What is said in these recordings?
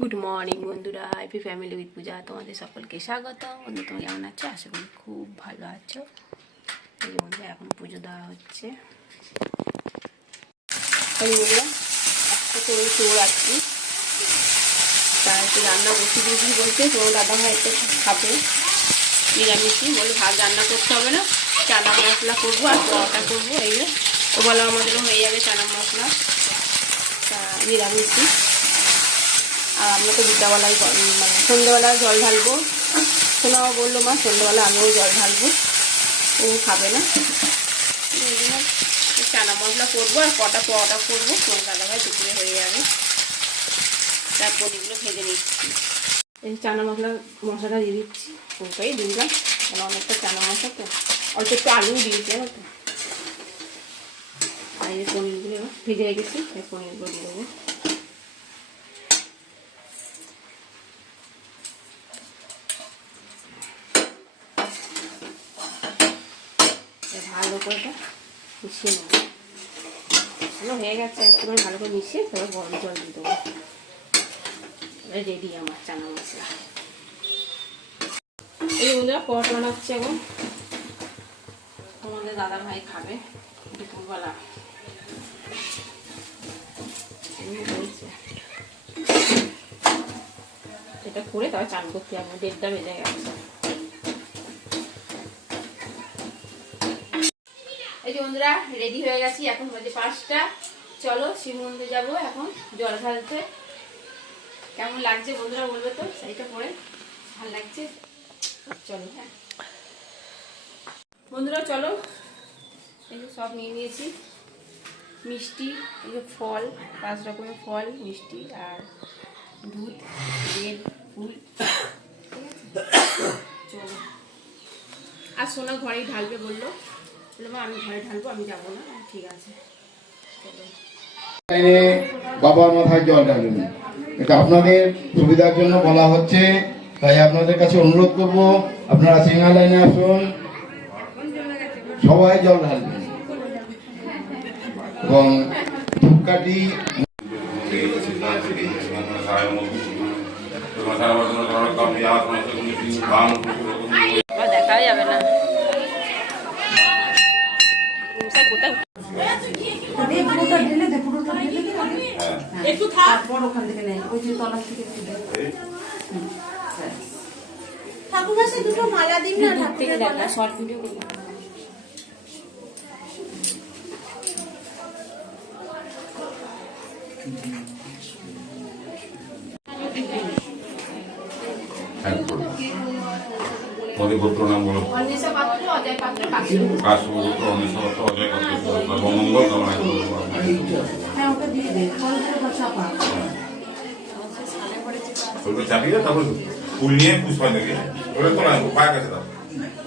Good morning বন্ধুরা, happy family with পূজা। তোমাদের সকলকে স্বাগত। বন্ধু, তোমরা কেমন আছো? আশা করি খুব ভালো আছো। এই বন্ধু, এখন পুজো দেওয়া হচ্ছে। এই বন্ধুরা, একসাথে ওই চোর আসছি, তাই একটু রান্না বসিয়ে দিয়েছি বলতে তোমার দাদা ভাই তো খাবে নিরামিষই, বলে ভাত রান্না করতে হবে না, চানা মশলা করবো আর পরোটা করবো। এই যে ও বলো আমাদেরও হয়ে যাবে চানা মশলা, তা নিরামিষই। আর আমরা তো দুটাবেলায় মানে সন্ধ্যেবেলায় জল ঢালবো। সোনাও বললো মা সন্ধ্যেবেলা আমিও জল ঢালবো, ও খাবে না। এই জন্য চানা মশলা করবো আর কটা পরোটা করবো, তোমার দাদাভাই দুপুরে হয়ে যাবে। তারপর এগুলো ভেজে নিচ্ছি। এই চানা মশলাটা দিয়ে দিচ্ছি, ওটাই দিয়ে দিলাম, কারণ অনেকটা চানা মশলা তো, অল্প একটু আলু দিয়েছি জানো তো। আর এই পনিরগুলো ভেজে রেখেছি, এই পনিরগুলো দিয়ে দেবো। ভালো করে মিশিয়ে নেবো, মিশানো হয়ে গেছে, একটুখানি ভালো করে মিশিয়ে তারপর গরম জল দিয়ে দেবো। রেডি আমার চানা মশলা। এই বন্ধুরা, পরোটা বানাচ্ছি এখন, আমাদের দাদা ভাই খাবে দুপুরবেলা। এটা করে তারপর চান করতে যাবো, 1:30টা বেজে গেছে। এই যে বন্ধুরা, রেডি হয়ে গেছি, এখন বাজে 5টা। চলো শিব মন্দিরে যাবো এখন জল ঢালতে। কেমন লাগছে বন্ধুরা বলবে তো, শাড়িটা পরে ভালো লাগছে? চলো। হ্যাঁ বন্ধুরা চলো, এই যে সব নিয়ে নিয়েছি, মিষ্টি, এই যে ফল, 5 রকমের ফল, মিষ্টি আর দুধ, বেল, ফুল। চলো। আর সোনা ঘরেই ঢালবে বললো, মা আমি ঘরে ঢালবো, আমি যাবো না। ঠিক আছে চলো। বাবার মাথায় জল ঢালুন, এটা আপনাদের সুবিধার জন্য বলা হচ্ছে, তাই আপনাদের কাছে অনুরোধ করব আপনারা সিঙ্গেল লাইনে আসুন, সবাই জল ঢালবেন এবং ধূপকাঠি দেখা যাবে না। একটু ঠাকুর দুটো মালা দিন না, ঠাকুরের গলা শর্ট ভিডিও করবো। গোত্র নাম বলো। কাশ্যপগোত্র অন্বেষা পাত্র অজয় পাত্র সর্বমঙ্গল কামনায় চাপিয়ে তারপরে ফুল নিয়ে পুষ্পা থেকে ওরা তোলা পায়ের কাছে দাও,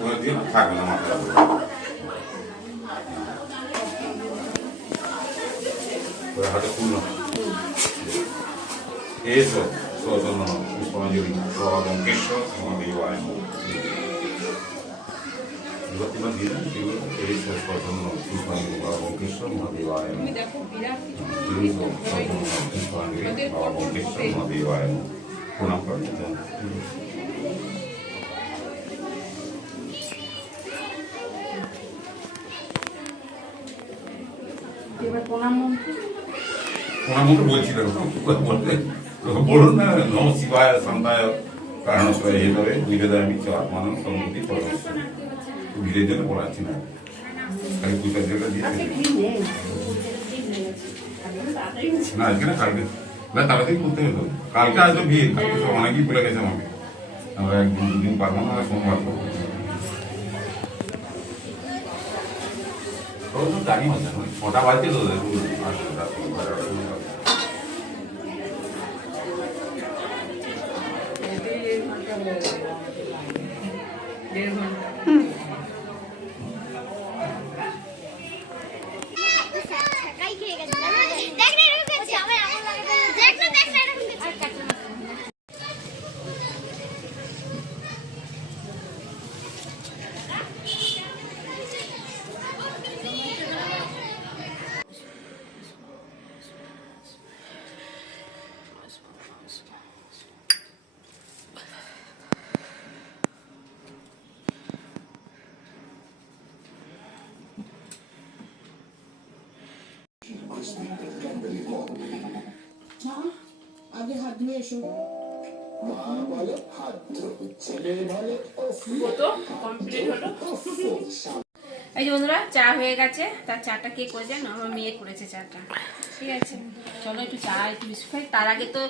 ওরা দিয়ে না থাকবে না মাথায় ওরা হাতে ফুল না এসো সচন্দ পুষ্পাঞ্জলি লঙ্কেশ্বর মহাদেবায় বিভক্তিমান দিয়ে দেন সেগুলো এই সচন্দ পুষ্পাঞ্জলি বাবা লঙ্কেশ্বর মহাদেবায় পুষ্পাঞ্জলি বাবা লঙ্কেশ্বর মহাদেবায় প্রণাম করেন। প্রণাম মন্ত্র বলছিলেন, বলুন না, নম শিবায় সন্ধ্যায় কারণস্বয় হেতবে নিবেদয়ামি চ আত্মানং সম্মতি পরমেশ্বর। ভিড়ের জন্য পড়াচ্ছি না, খালি পূজার জন্য দিয়ে না আজকে না কালকে, না তাড়াতাড়ি করতে হতো, কালকে আসবে ভিড়, কালকে সব অনেকেই বলে গেছে আমাকে, আমরা 1-2 দিন পারবো না, সোমবার করবো। জানি হচ্ছে 6টা বাজছে তো আগে হাত ধুয়ে এসো। কমপ্লিট হলো। এই যে বন্ধুরা চা হয়ে গেছে, তার চাটা কে করেছে না, আমার মেয়ে করেছে চাটা। ঠিক আছে, চলো একটু চা একটু বিস্কুট খাই। তার আগে তো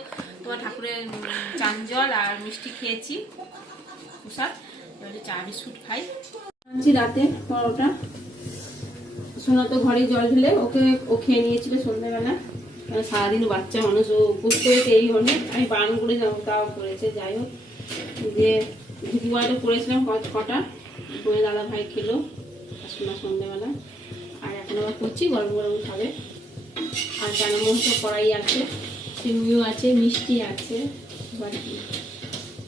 তোমার ঠাকুরের চান জল আর মিষ্টি খেয়েছি প্রসাদ, এবারে চা বিস্কুট খাই। আনছি রাতে পরোটা, সোনা তো ঘরে জল ঢেলে ও খেয়ে নিয়েছিল সন্ধ্যাবেলা। সারাদিন বাচ্চা মানুষ, ও উপোস করেছে এই অনেক, আমি বারণ করে যাবো তাও করেছে। যাই হোক, যে ঘুটি বড়াটা করেছিলাম কটা, বয়ে দাদা ভাই খেলো সোনা সন্ধ্যাবেলা। আর এখন আবার করছি, গরম গরম খাবে। আর চানা মশলা কড়াই আছে, সিমিও আছে, মিষ্টি আছে।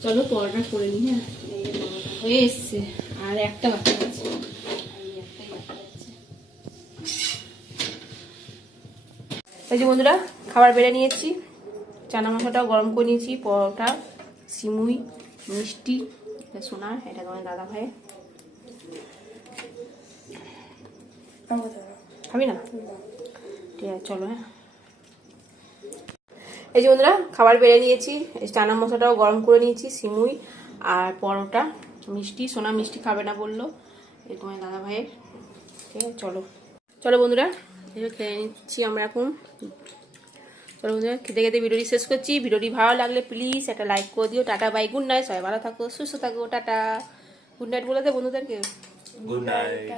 চলো পরোটা করে নিই। হ্যাঁ, এই যে পরোটা হয়ে এসছে, আর একটা বাকি আছে, একটাই বাকি আছে। এই যে বন্ধুরা খাবার বেড়ে নিয়েছি, চানা মশলাটাও গরম করে নিয়েছি, পরোটা, সিমুই, মিষ্টি, এটা সোনার, এটা তোমার দাদা ভাই। খাবি না? ঠিক আছে চলো। হ্যাঁ, এই যে বন্ধুরা খাবার বেড়ে নিয়েছি, চানা মশলাটাও গরম করে নিয়েছি, সিমুই আর পরোটা, মিষ্টি। সোনা মিষ্টি খাবে না বললো, এই তোমার দাদা ভাইয়ের। ঠিক আছে চলো। চলো বন্ধুরা খেয়ে নিচ্ছি আমরা এখন। চলো বন্ধুরা খেতে খেতে ভিডিওটি শেষ করছি। ভিডিওটি ভালো লাগলে প্লিজ একটা লাইক করে দিও। টাটা বাই, গুড নাইট, সবাই ভালো থাকো, সুস্থ থাকো, টাটা। গুড নাইট বলে দে বন্ধুদেরকে। Good night.